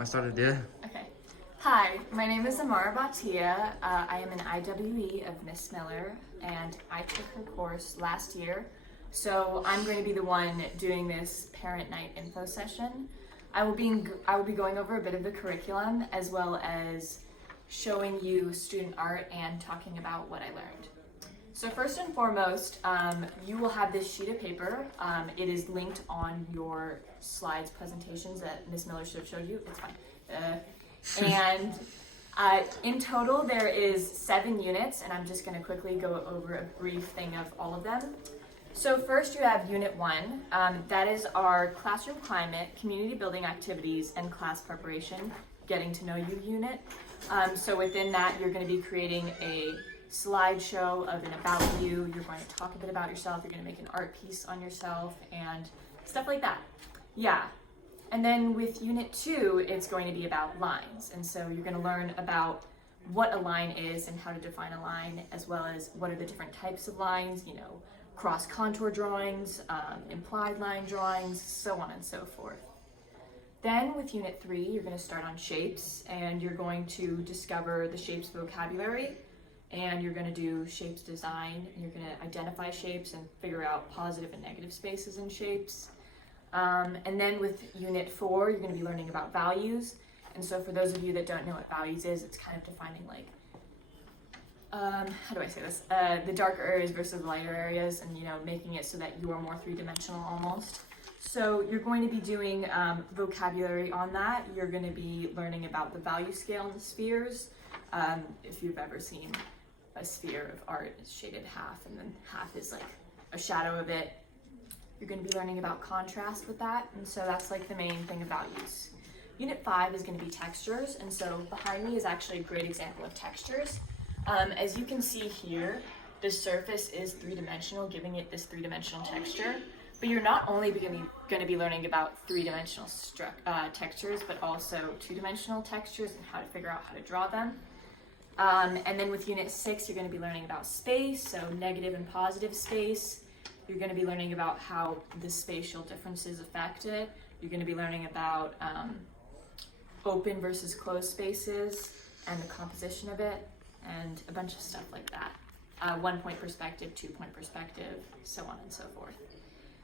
I started, yeah. Okay. Hi, my name is Amara Bhatia. I am an IWE of Miss Miller, and I took her course last year. So I'm going to be the one doing this parent night info session. I will be going over a bit of the curriculum as well as showing you student art and talking about what I learned. So first and foremost, you will have this sheet of paper. It is linked on your slides presentations that Ms. Miller should have showed you. It's fine. And in total, there is 7 units, and I'm just going to quickly go over a brief thing of all of them. So first you have Unit 1. That is our classroom climate, community building activities, and class preparation, getting to know you unit. So within that, you're going to be creating a slideshow of an about you. You're going to talk a bit about yourself. You're going to make an art piece on yourself and stuff like that. Yeah. And then with Unit 2, it's going to be about lines. And so you're going to learn about what a line is and how to define a line, as well as what are the different types of lines, you know, cross contour drawings, implied line drawings, so on and so forth. Then with Unit 3, you're going to start on shapes, and you're going to discover the shapes vocabulary, and you're going to do shapes design, and you're going to identify shapes and figure out positive and negative spaces in shapes. And then with Unit 4, you're going to be learning about values. And so for those of you that don't know what values is, it's kind of defining like, how do I say this? The darker areas versus lighter areas, and, you know, making it so that you are more three-dimensional almost. So you're going to be doing vocabulary on that. You're going to be learning about the value scale and the spheres. If you've ever seen a sphere of art, it's shaded half, and then half is like a shadow of it. You're going to be learning about contrast with that, and so that's like the main thing of values. Unit 5 is going to be textures, and so behind me is actually a great example of textures. As you can see here, the surface is three-dimensional, giving it this three-dimensional texture. But you're not only going to be learning about three-dimensional textures, but also two-dimensional textures and how to figure out how to draw them. And then with Unit 6, you're going to be learning about space, so negative and positive space. You're going to be learning about how the spatial differences affect it. You're going to be learning about open versus closed spaces and the composition of it, and a bunch of stuff like that. 1-point perspective, 2-point perspective, so on and so forth.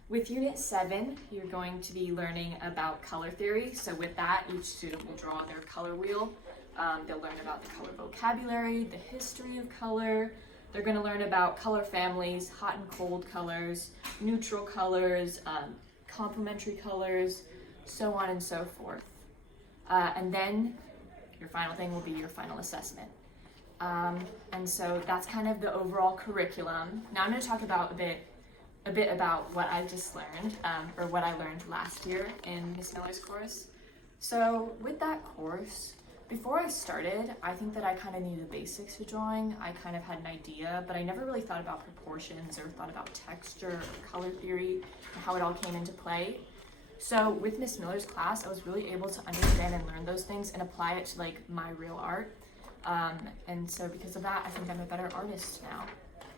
With Unit 7, you're going to be learning about color theory. So with that, each student will draw their color wheel. They'll learn about the color vocabulary, the history of color. They're going to learn about color families, hot and cold colors, neutral colors, complementary colors, so on and so forth. And then your final thing will be your final assessment. And so that's kind of the overall curriculum. Now I'm going to talk about a bit about what I just learned, or what I learned last year in Miss Miller's course. So with that course, before I started, I think that I kind of knew the basics of drawing. I kind of had an idea, but I never really thought about proportions or thought about texture or color theory and how it all came into play. So with Miss Miller's class, I was really able to understand and learn those things and apply it to like my real art. And so because of that, I think I'm a better artist now.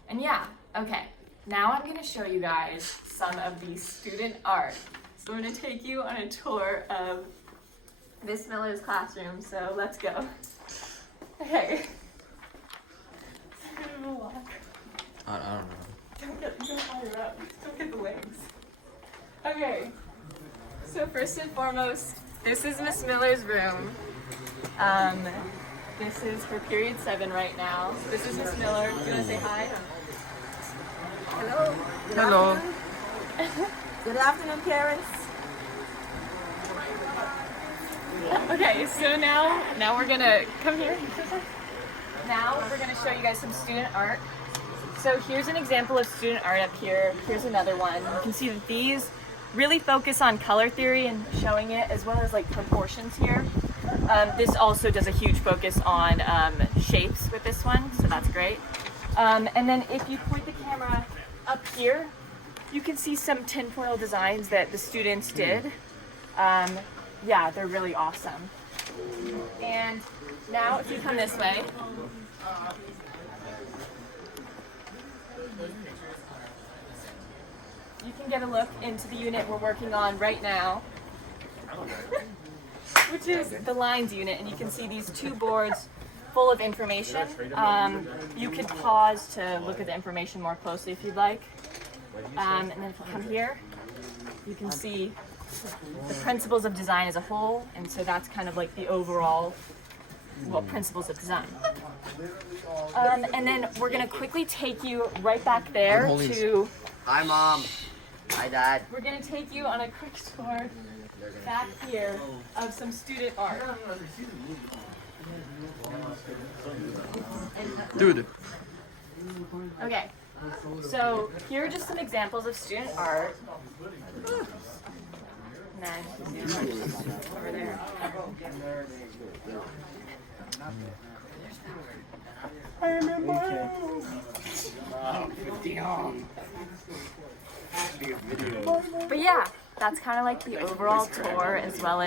And yeah, okay. Now I'm going to show you guys some of the student art. So I'm going to take you on a tour of Miss Miller's classroom, so let's go. Okay. I don't know. Don't higher up. Don't get the wings. Okay. So first and foremost, this is Miss Miller's room. This is for period 7 right now. So this is Miss Miller. Do you want to say hi? Hello. Good Hello. Afternoon. Good afternoon, parents. Okay, so now we're gonna come here. Now we're gonna show you guys some student art. So here's an example of student art up here. Here's another one. You can see that these really focus on color theory and showing it, as well as like proportions here. This also does a huge focus on shapes with this one, so that's great. And then if you point the camera up here, you can see some tinfoil designs that the students did. Yeah, they're really awesome. And now if you come this way, you can get a look into the unit we're working on right now. which is the lines unit, and you can see these two boards full of information. You could pause to look at the information more closely if you'd like. And then if you come here, you can see the principles of design as a whole, and so that's kind of like the overall, well, principles of design. And then we're gonna quickly take you right back there to. Hi, Mom. Hi, Dad. We're gonna take you on a quick tour back here of some student art. Dude. Okay, so here are just some examples of student art. And then over there. But yeah, that's kind of like the overall tour as well as